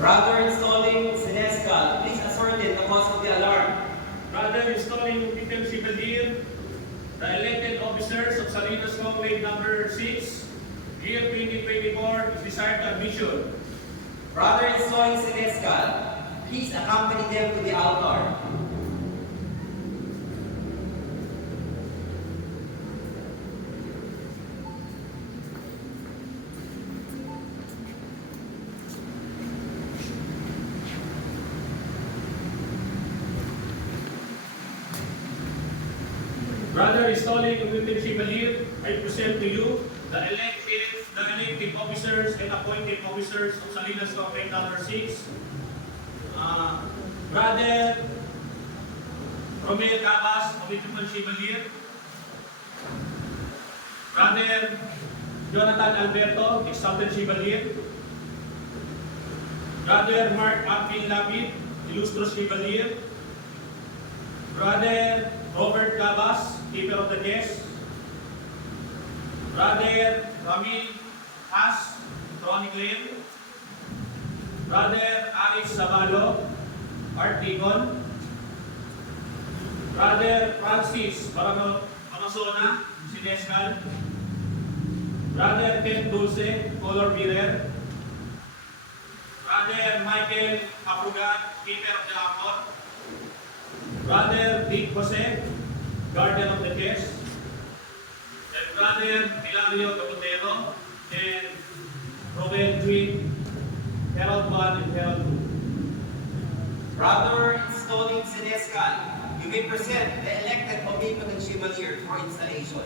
Brother installing Senescal, please ascertain the cause of the alarm. Brother installing Peter Chevalier, the elected officers of Salinas Conclave number 6, year 2024 is desired admission. Brother installing Senescal, please accompany them to the altar. Brother installing Peter Chevalier, I present to you the elected officers and appointed officers of Salinas Conclave number 6. Brother Romel Cabas, Peter Chevalier. Brother Jonathan Alberto, Exalted Chevalier. Brother Mark Alvin Lapid, Illustrious Chevalier. Brother Robert Cabas, Keeper of the Chest. Brother Ramil Has, Chronic Lane. Brother Aris Sabalo, Art Deacon. Brother Francis Pamasona, Sinescal. Brother Ken Dulce, Color Bearer. Brother Michael Aprugan, Keeper of the Akot. Brother Dick Jose, Guardian of the Chest. And Brother Hilario Caputero and Robert Twin, Herald 1 and Herald 2. Brother installing Senescal, you may present the elected Omnipotent Chevalier for installation.